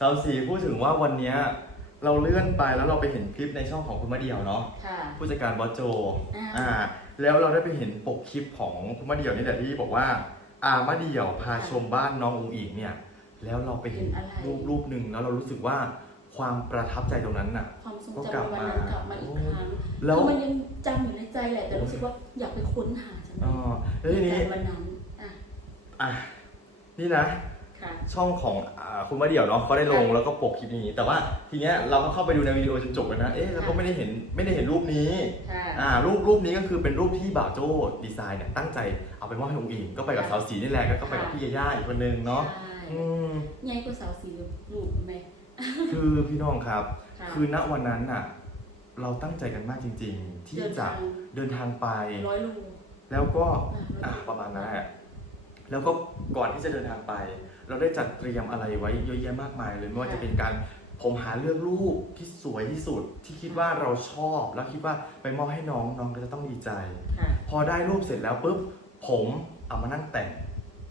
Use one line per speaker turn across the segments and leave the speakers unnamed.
สาวสีพูดถึงว่าวันเนี้ยเราเลื่อนไปแล้วเราไปเห็นคลิปในช่องของคุณมะเดี่ยวเนาะ
ค่ะ
ผู้จัดการบอสโจ
อ่า
อ่าแล้วเราได้ไปเห็นปกคลิปของคุณมะเดี่ยวนี่แหละที่บอกว่าอ่ามะเดี่ยวพาชมบ้านน้ององอิงเนี่ย แล้วเราไปเห็น
เห็นอะไร
รูปรูปหนึ่งแล้วเรารู้สึกว่าความประทับใจตรงนั้นน่ะ
ความทรง
ก็
จำ
กลับ
ในวัน
มา
นั้นกลับมาอีกครั้ง
แล้ว
คือมันยังจำอยู่ในใจแหละแต่รู้สึกว่าอยากไปค้นหาจังเล
อ๋อยแล้วทีนี้
ใจวันนั้นอะ
อะนี่นะ
ค่ะ
ช่องของอาคุณมาเดี่ยวเนาะเขาได้ลงแล้วก็ปกคลิปนี้ แต่ว่าทีเนี้ยเราก็เข้าไปดูในวิดีโอจนจบแล้วนะเอ๊ะเราก็ไม่ได้เห็นไม่ได้เห็นรูปนี้
ค่ะ
อ่ารูปรูปนี้ก็คือเป็นรูปที่บ่าวโจ้ดีไซน์เนี่ยตั้งใจเอาไปมอบให้องค์อิงก็ไปกับสาวสีนี่แหละก็ไปกับพี่ยาย่าอีกคนนึงเนาะ
ใช่
อืม
ใหญ่กว่าสาวสีรูปไหม
คือพี่น้องครับ
ค่ะ
คือณวันนั้นน่ะ เราตั้งใจกันมากจริง ๆ ที่
เดิน
จะ
ทาง
เดินทางไป
ร้อยโล
แล้วก็
อะ
อะประมาณนั้นแหละแล้วก็ก่อนที่จะเดินทางไป เราได้จัดเตรียมอะไรไว้เยอะแยะมากมายเลยไม่ว่าจะเป็นการผมหาเลือกรูปที่สวยที่สุดที่คิดว่าเราชอบแล้วคิดว่าไปมอบให้น้องน้องก็จะต้องดีใจ
ค่ะ
พอได้รูปเสร็จแล้วปุ๊บผมเอามานั่งแต่ง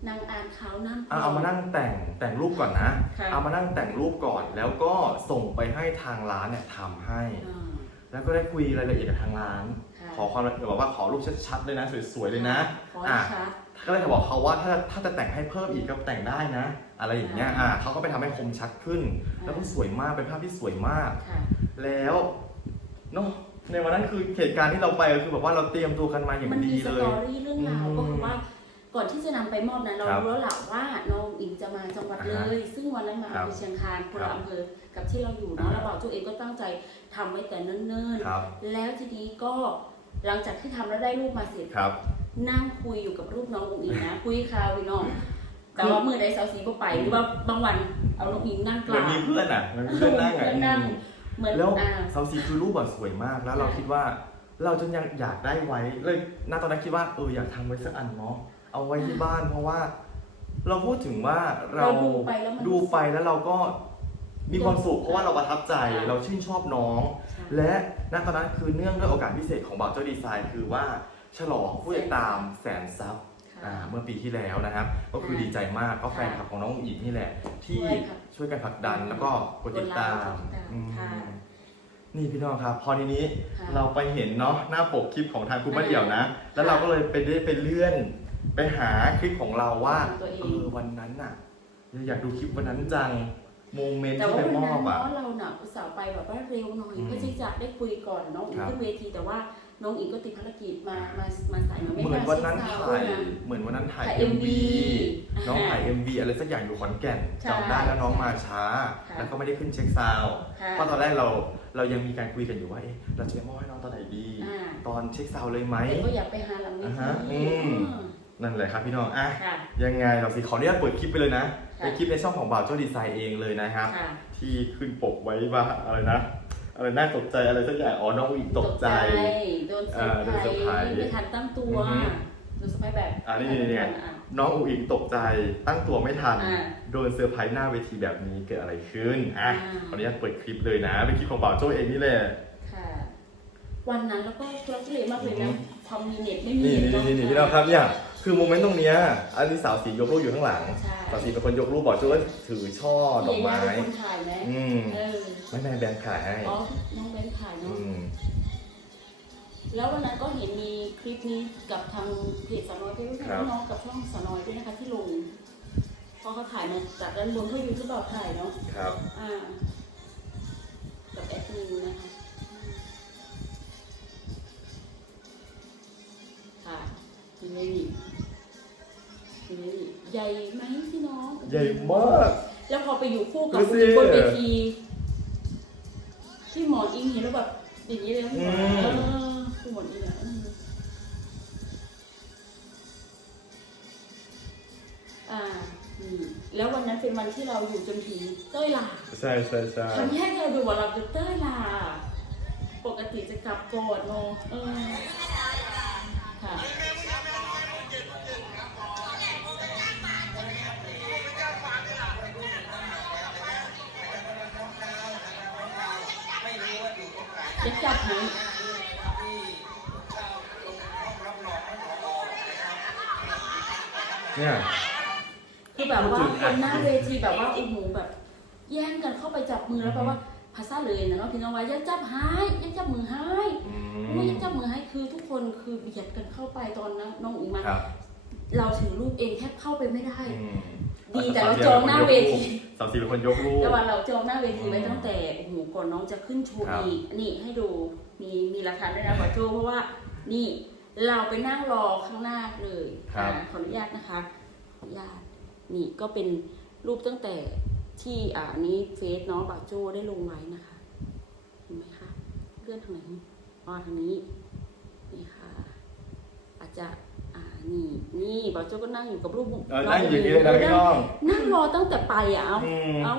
นางอ่านข่าวนั่น
เอาเอามานั่งแต่งแต่งรูปก่อนนะ
ค่ะ
เอามานั่งแต่งรูปก่อน แล้วก็ส่งไปให้ทางร้านเนี่ยทำให้
อ่า
แล้วก็ได้คุยรายละเอียดกับทางร้าน
ค่ะ
ขอความละเอียดบอกว่าขอรูปชัดๆเลยนะ สวยๆเลยนะ
ขอให้
อะ
ชัด
ก็เลยบอกเขาว่าถ้าถ้าจะแต่งให้เพิ่มอีกก็แต่งได้นะ อะไรอย่างเงี้ย
อ่า
อ่าเขาก็ไปทำให้คมชัดขึ้น
อ่า
แล้วก็สวยมากเป็นภาพที่สวยมาก
ค่ะ
แล้วเนาะในวันนั้นคือเหตุการณ์ที่เราไปก็คือแบบว่าเราเตรียมตัวกันมาอย่าง
มัน
ดี
มีส
เลย
ตอรี่เรื่องราว
อืม
ก็คือว่าก่อนที่จะนำไปมอบนั้นเรา
ครับ
รู้แล้วล่ะว่าน้องอิงจะมาจังหวัดเล
อ่าฮะ
ย ซึ่งวันนั้นมา
ครับ
คือเชียงคานคน
ครั
ละ
บ
อำเภอกับที่เราอยู่เนาะ
อ่า
แล้วบ่าวจุเองก็ตั้งใจทำไว้แต่เนิ่น
ครับ
ๆ แล้วทีนี้ก็ หลังจากที่ทำแล้วได้รูปมาเสร็จ
ครับ
นั่งคุยอยู่กับรูปน้ององอิงนะ คุยข่าวพี่น้อง แต่ว่ามือใดสาวสีก็ไปหรือว่าบางวันเอาน้องอิงนั่งก
เหมือ
ลานง
มีเพื่อนอะเหมือนมีเพื่อนนั่งอะ
เพื่อนนั่ง
อืม
เหมือน
แล้ว
อ่า
เซาซีคือรูปแบบสวยมากแล้วเรา
ใช่
คิดว่า เราจนยังอยากได้ไว้เลยณตอนนั้นคิดว่าเอออยากทำไว้สักอันเนาะเอาไว้ที่บ้านเพราะว่า เราพูดถึงว่าเรา
เราดูไปแล้วมัน
ดูไปแล้วเราก็ มีความสุขเพราะว่าเราประทับใจ
ใช่
เราชื่นชอบน้อง
ใช่
และณตอนนั้นคือเนื่องด้วยโอกาสพิเศษของบ่าวเจ้าดีไซน์ คือว่าฉลองผู้ติดตามแสนซับ
ค่ะ
อ่าเมื่อปีที่แล้วนะครับ ก็คือ
ค่ะ
ดีใจมากก็แฟนคลับของน้องอีกนี่แหละ ที่
ช่วยค่ะ
ช่วยกันผลักดันแล้วก็กดติดตาม
กดไลค์กดติดตาม
อืม
ค่ะ
นี่พี่น้องครับ พอทีนี้
ค่ะ
เราไปเห็นเนาะหน้าปกคลิปของทางคุณป้าเดี่ยวนะ แล้ว
ค่ะ
เราก็เลยไปได้ไปเลื่อน ไปหาคลิปของเราว่า
ของตัวเอง
เออวันนั้นน่ะ อยากดูคลิปวันนั้นจัง โมเมนต์
แต่
ที่
ว่า
ไป
วัน
ม
นั้
อนบอะ
เนาะเราหนักอุตส่าห์ไปแบบว่าเร็วหน่อย
อืม
เพื่อที่จะได้คุยก่อนน้องอิง
ครับ
ขึ้นเวทีแต่ว่าน้องอิงก็ติดภารกิจมามามาสายมาไม่
เหมือน
มา
วันนั้น
เช็ค
ถ่าย
ซวด์นะ
เหมือนวันนั้นถ่าย
ถ่าย
MV
MV
น้อง
อ่า
ถ่าย MV อะไรสักอย่างอยู่ขอนแก่น
ใช่
จำได้แล้วน้องมาช้า
ค่ะ
แล้วก็ไม่ได้ขึ้นเช็คซาวด์
ค่ะ
เพราะตอนแรกเราเรายังมีการคุยกันอยู่ว่าเอ๊ะเราจะไปมอบให้น้องตอนไหนดี
อ่า
ตอนเช็คซาวด์เลยไหม
แต่ก็อยากไปหาหลังเว
อ่า
ที
ฮะอืม นั่นแหละครับพี่น้องอะ
ค่ะ
ยังไงเราสิขออนุญาตเปิดคลิปไปเลยนะ
ค่ะ
เป็นคลิปในช่องของบ่าวเจ้าดีไซน์เองเลยนะครับ
ค่ะ
ที่ขึ้นปกไว้ว่าอะไรนะอะไรน่าตกใจอะไรสักอย่างอ๋อน้องอีกตกใจ
โดนเซอ
อ่า
ร์
โดนเซอร์
ไพ
ไพ
ร
รส์
ส์ไม่ทันตั้งตัว
อือฮึ
โดนเซอร์ไพรส์แบบ
อ่านี่นี่นี่
อะ
น้องอูอิงตกใจตั้งตัวไม่ทัน
อ่า
โดนเซอร์ไพรส์หน้าเวทีแบบนี้เกิดอะไรขึ้นอะ
อ่า
ขออนุญาตเปิดคลิปเลยนะ เป็นคลิปของบ่าวโจ้เองนี่แหละ
ค่ะวันนั้นแล้วก็ทุลักทุเลมากเลย
อื
นะ
ม
ความมีเน็ตไม่มี
นี่
เน็ต
นี่นี่นี่พี่น้องครับเนี่ย คือโมเมนต์ตรงเนี้ยอันนี้สาวสียกรูปอยู่ข้างหลัง
ใช่
สาวสีเป็นคนยกรูปบ่าวโจ้ก็ถือช่อดอกไม้
เยเป็นคนถ่ายไหม
อืม
เออ
ไม่ไม่แบงค์ขายให้
อ๋อน้องเบนถ่าย
อื
เนาะ
ม
แล้ววันนั้นก็เห็นมีคลิปนี้กับทางเพจสาวน้อยด้วย
ครับ
น้องกับช่องสาวน้อยด้วยนะคะที่ลงเพราะเขาถ่ายมาจากด้านบนเขาอยู่ที่บ่อถ่ายเนาะ
ครับ
อ่ากับแอดมินนะคะค่ะ ทีนี้ทีนี้ใหญ่ไหมพี่น้อง
ใหญ่มาก
แล้วพอไปอยู่คู่กับ
ดู
คน
สิ
อื่นบนเวทีที่หมอนอิงเห็นแล้วแบบอย่างนี้เลยนะพี่หมอน
อืม
เออคือหมอนอิงอะอืมอ่านี่แล้ววันนั้นเป็นวันที่เราอยู่จนถึงเต้ยลา
ใช่ใช่ใช่
ครั้งแรกเราดูว่าเราจะเต้ยลาปกติจะกลับก่อนเนาะเออค่ะจ จับไหม
เนี่ย
คือแบบว่า
พูดถึง
คนหน้าเวทีแบบว่าโอ้โหแบบ แย่งกันเข้าไปจับมือแล้วแปลว่าภาษาเลยนะเนาะพี่น้องว่าอย่าจับหายอย่าจับมือหาย
อื
โอ้ย
ม
อย่าจับมือหายคือทุกคนคือเบียดกันเข้าไปตอนนั้นน้องอุ๋งมา
ครับ
เราถือรูปเองแทบเข้าไปไม่ได้
อืม
ดีแต่เราจองหน้าเวที
สาวสีเป็นคนยกรูป
แต่ว่าเราจองหน้าเวทีไว้
อืม
ตั้งแต่โอ้โหก่อนน้องจะขึ้นโชว์
ครับ
อีกนี่ให้ดูมีมีราคาด้วยนะขอโจเพราะว่านี่เราไปนั่งรอข้างหน้าเลย
ครับ
อ่าขออนุญาตนะคะขออนุญาตนี่ก็เป็นรูปตั้งแต่ที่อ่านี้เฟซน้องบ่าวโจได้ลงไว้นะคะเห็นไหมคะเลื่อนทางไหนอ๋อทางนี้นี่ค่ะอาจจะอ่า นี่นี่บ่าวโจก็นั่งอยู่กับรูป
เออนั่งอยู่อย่างนี้เลยนะพี่น้อง
นั่งรอตั้งแต่ไปอะเอา
อืม
เอา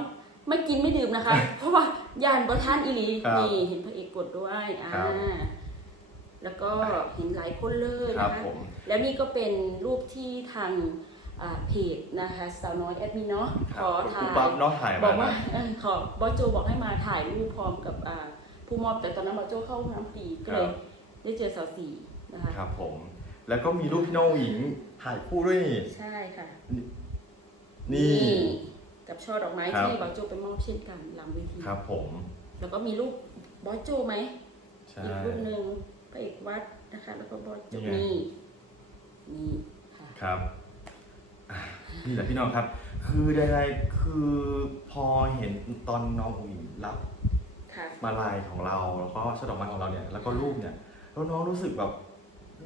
ไม่กินไม่ดื่มนะคะ เพราะว่ายานบะทานอีหลี
ครับ
นี่เห็นพระเอกกดด้วยอ่า
ครับ
แล้วก็เห็นหลายคนเลย
ครับ
นะคะ
ผม
แล้วนี่ก็เป็นรูปที่ทางอ่าเพจนะคะสาวน้อยแอดมินเนาะ
ค
ข
รับ
อ
คุณ
ถ่า
ครู
ย
ปั๊บเนาะถ่าย
บ
มา
อกว่า
นะ
เออขอบอสโจบอกให้มาถ่ายรูปพร้อมกับอ่าผู้มอบแต่ตอนนั้นบอสโจเข้าห้องน้ำปีก็เลยได้เจอสาวสี่นะคะ
ครับผม แล้วก็มีรูปพี่น้องหญิงถ่ายคู่ด้วยนี่
ใช่ค่ะ
นี่
กับช่อดอกไม้
ครับ
ที่บอสโจไปมอบเช่นกันหลังเวที
ครับผม
แล้วก็มีรูปบอสโจไหม
ใช่
อีกรูปหนึ่งพระเอกวัดนะคะ แล้วก็บอสโจ
นี่ไง
นี่นี่ค่ะ
ครับอะนี่แหละพี่น้องครับ คือใดๆคือพอเห็นตอนน้องอุ๋ยรับ
ค่ะ
มาลายของเราแล้วก็ช่อดอกไม้ของเราเนี่ย แล้วก็รูปเนี่ยแล้วน้องรู้สึกแบบ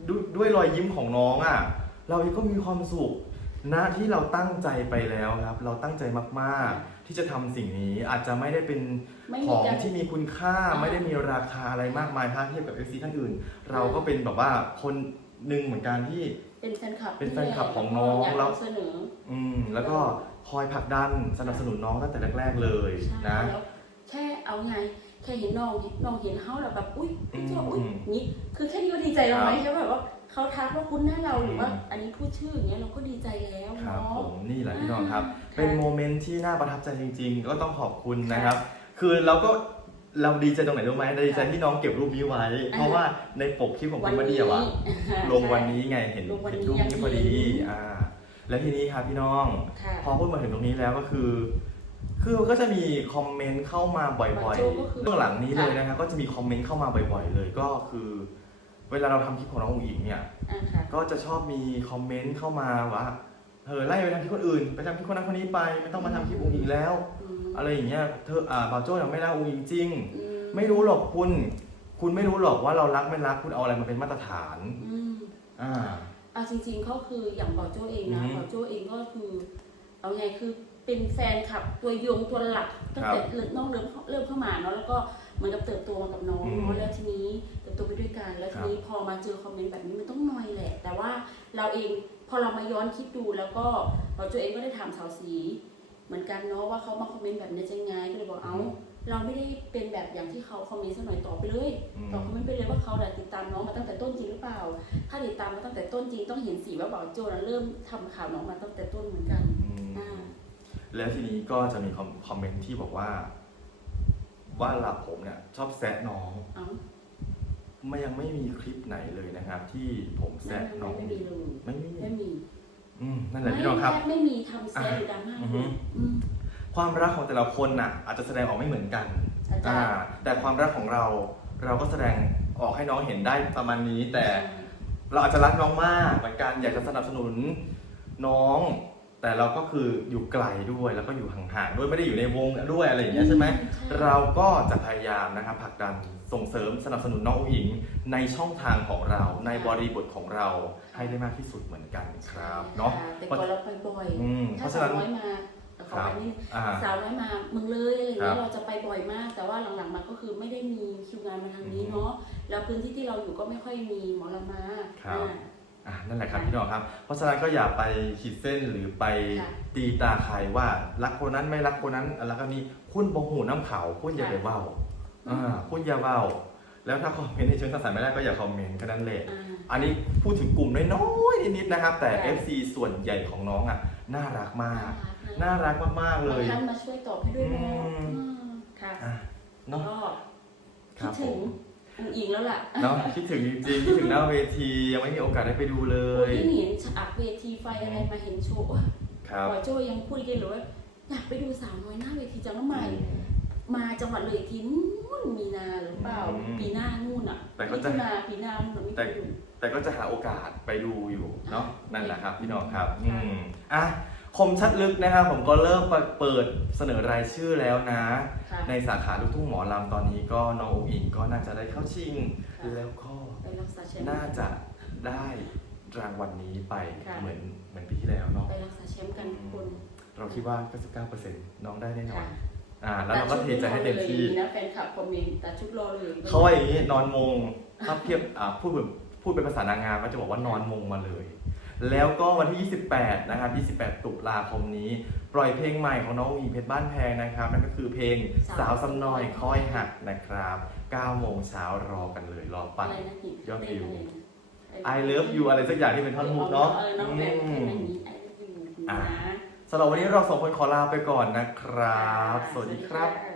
ด้วยด้วยรอยยิ้มของน้องอะ เราเองก็มีความสุขนะที่เราตั้งใจไปแล้วครับ เราตั้งใจมากๆ ที่จะทำสิ่งนี้อาจจะไม่ได้เป็น
ไม่
ข
มี
อง
การ
ที่มีคุณค่า
อ่า
ไม่ได้มีราคาอะไรมากมายถ้าเทียบกับ FC ท่านอื่น เราก็เป็นแบบว่าคนหนึ่งเหมือนกันที่
เป็นแฟนคลับ
เป็นแฟนคลับของน้อง
อยาก
แล้ว
นำเสนอ
อืมแล้วก็คอยผลักดันสนับสนุนน้องตั้งแต่แรกๆเลย
ใช่
นะ
แล้วแค่เอาไง แค่เห็นน้องน้องเห็นเขาแล้วแบบอุ้ยพี่โจอุ้ย
อืม
นี่คือแค่นี้ก็ดีใจแล้วไหม
ครับ
แค่แบบว่าเขาทักว่าคุณหน้าเราหรือว่า
อืม
อันนี้พูดชื่ออย่างเงี้ยเราก็ดีใจแล้ว
ครับ
เนาะ
ผมนี่แหละพี่น้องครับ
ค่ะ
เป็นโมเมนต์ที่น่าประทับใจจริง ๆ ก็ต้องขอบคุณนะครับ คือเราก็เราดีใจตรงไหนรู้ไหมดีใจที่น้องเก็บรูปนี้ไว้ เพราะว่าในปกคลิปของคุณมาเดียวอะลงวันนี้ไงเห็น
ลงวัน
เห็น
นี้
รูป
ยัง
นี้พอดี
เห็น
อ่าแล้วทีนี้ครับพี่น้อง
ค่ะ
พอพูดมาถึงตรงนี้แล้วก็คือ คือก็จะมีคอมเมนต์เข้ามาบ่อย
บางโจ้ก็คือ
ๆเรื่องหลังนี้เลยนะครับก็จะมีคอมเมนต์เข้ามาบ่อยๆ เลยก็คือ เวลาเราทำคลิปของน้องอุ๋งอิงเนี่ย
อ่าค่ะ
ก็จะชอบมีคอมเมนต์เข้ามาว่าเออไล่ไปทำคลิปคนอื่นไปทำคลิปคนนั้นคนนี้ไปไม่ต้องมาทำคลิปอุ๋งอิงแล้ว
อืม
อะไรอย่างเงี้ยเธออ่าบาโจ้ยังไม่รักอุ๋งอิงจริง
อื
ไม่รู้หรอกคุณ คุณไม่รู้หรอกว่าเรารักไม่รักคุณเอาอะไรมาเป็นมาตรฐาน
อืม
อ่า
เอาจริงๆเขาคืออย่างบอโจเองนะ
อือฮึ
บอโจเองก็คือ เอาไงคือเป็นแฟนคลับตัวยงตัวหลักตั้งแต่น้องเริ่มเริ่มเข้ามาเนาะแล้วก็เหมือนกับเติบโตมากับน้อง
อืม
เนาะแล้วทีนี้เติบโตไปด้วยกัน แล้ว
ค
ที
รับ
นี้พอมาเจอคอมเมนต์แบบนี้มันต้องนอยแหละ แต่ว่าเราเองพอเรามาย้อนคิดดูแล้วก็บอโจเองก็ได้ถามสาวสี เหมือนกันเนาะว่าเขามาคอมเมนต์แบบนี้จะยังไงก็เลยบอกเอ้า เราไม่ได้เป็นแบบอย่างที่เขาคอมเมนต์สักหน่อยตอบไปเลย
อืม
ตอบคอมเมนต์ไปเลยว่าเขาเนี่ยติดตามน้องมาตั้งแต่ต้นจริงหรือเปล่า ถ้าติดตามมาตั้งแต่ต้นจริงต้องเห็นสีว่าบ่าวโจนะเริ่มทำข่าวน้องมาตั้งแต่ต้นเหมือนกัน
อืม
อ่า
แล้วทีนี้ก็จะมีคอมคอมเมนต์ที่บอกว่า ว่าเราผมเนี่ย ชอบแซะน้อง
เอ้า
ไม่ยังไม่มีคลิปไหนเลยนะครับ ที่ผม
ไม่
แซะน้อง
ไม่มีเลย
ไม่มี
ไม่มี
อืมนั่นแหละพี่น้องครับ
ไม่ไม่มีทำแซะหรือดราม่า
อือฮึ
อืม
ความรักของแต่ละคนน่ะอาจจะแสดงออกไม่เหมือนกัน
อาจาร
อ่า
ย์
แต่ความรักของเราเราก็แสดงออกให้น้องเห็นได้ประมาณนี้ แต่เราอาจจะรักน้องมากเหมือนกันอยากจะสนับสนุนน้อง แต่เราก็คืออยู่ไกลด้วยแล้วก็อยู่ห่างๆด้วยไม่ได้อยู่ในวงด้วยอะไรอย่างเงี้ยใช่ไหมเราก็จะพยายามนะครับผลักดันส่งเสริมสนับสนุนน้องอุ๋งอิงในช่องทางของเรา ในบริบทของเราให้ได้มากที่สุดเหมือนกันครับเนาะ
แต่ก่อนเราไปบ่อย
อืม
ๆ
เพ
ถ้า
ราะ
สา
ฉะ
ว
นั้น
น้อยมาข อไปนี่
อ่า
สาวน้อยมาเมืองเลยอะไรอย่างเงี้
ครั
ย
บ
เราจะไปบ่อยมาก แต่ว่าหลังๆมาก็คือไม่ได้มีคิวงานมาทางนี้
อืม
เนาะแล้วพื้นที่ที่เราอยู่ก็ไม่ค่อยมีหมอลำมา
ครับ
อ่า
อะนั่นแหละครับพี่น้องครับ เพราะฉะนั้นก็อย่าไปขีดเส้นหรือไป
ค่ะ
ตีตาใครว่ารักคนนั้นไม่รักคนนั้นแล้วก็นี้คุณบงหูน้ำเขาคุณอย่าไปเว้าอ่าคุณอย่าเว้า แล้วถ้าคอมเมนต์ในเชิงสร้างสรรค์ไม่ได้ก็อย่าคอมเมนต์แค่นั้นแหละ
อ่า
อันนี้พูดถึงกลุ่มน้อยๆนิดๆนะครับ แต่
ค่ะ
FC ส่วนใหญ่ของน้องอะน่ารักมาก
น่ารัก
น่ารักมากๆเลย
ท่านมาช่วยตอบให้ด้วยเนาะ
อืม
อืมค่ะ
อะเนาะ
ก็
ค
คิ
รั
ด
บผ
ถึง
ม
อุ๋งอิงแล้วล่ะ
เนาะคิดถึงจริงๆคิดถึงหน้าเวทียังไม่มีโอกาสได้ไปดูเล
โอ้
ย
ยเห็นฉากเวทีไฟอะไรมาเห็นโชว์
ครับ
บอยโจยังพูดกันเลยว่าอยากไปดูสาวน้อยหน้าเวทีจังแล้วใหม่มาจังหวัดเลยทีนู่
ก็จะ
มิถุนาปีหน้านู่นอะไม่
แต่
ไปดู
แต่ก็จะหาโอกาสไปดูอยู่เนาะนั่นแหละครับพี่น้องครับอื
ค่ะ
มอะคมชัดลึกนะครับผมก็เริ่มเปิดเสนอรายชื่อแล้วนะ
ค่ะ
ในสาขาลูกทุ่งหมอลำตอนนี้ก็น้ององอิงก็น่าจะได้เข้าชิง
ค่ะ
แล้วก็
ไปรักษาแชมป์
น่าจะได้รางวัลนี้ไป
ค่ะ
เหมือนเหมือนปีที่แล้วเนาะ
ไปรักษาแชมป์กันทุกคน
เราคิดว่า 99%น้องได้แน่นอน
ค่ะ
อ่า แล้วเราก็เทใจให้เต็มที่
ตัดชุดรอเลยนะแฟนคลับคอมเมนต์ตัดชุดรอเลย
เขาว่าอย่างนี้นอนมงถ้าเทียบอ่าพูดแบบพูดเป็นภาษานางงามก็จะบอกว่านอนมงมาเลย แล้วก็วันที่ 28 นะครับ 28 ตุลาคมนี้ ปล่อยเพลงใหม่ของน้องอีเพชรบ้านแพงนะครับ นั่นก็คือเพลงสาวสำน้อยค่อยหักนะครับ9โมงเช้ารอกันเลย รอปั่น
อะไรนะพี่
ยอดวิว
เต้นอะไรนะ
I love you อะไรสักอย่างที่เป็นท่อนฮุกเนาะ
เออน้องแบม
อื
เป็น
ม
อย่างนี้ I love you
อ่า
นะ
สำหรับวันนี้เราสองคนขอลาไปก่อนนะครับ สวัสดีครับ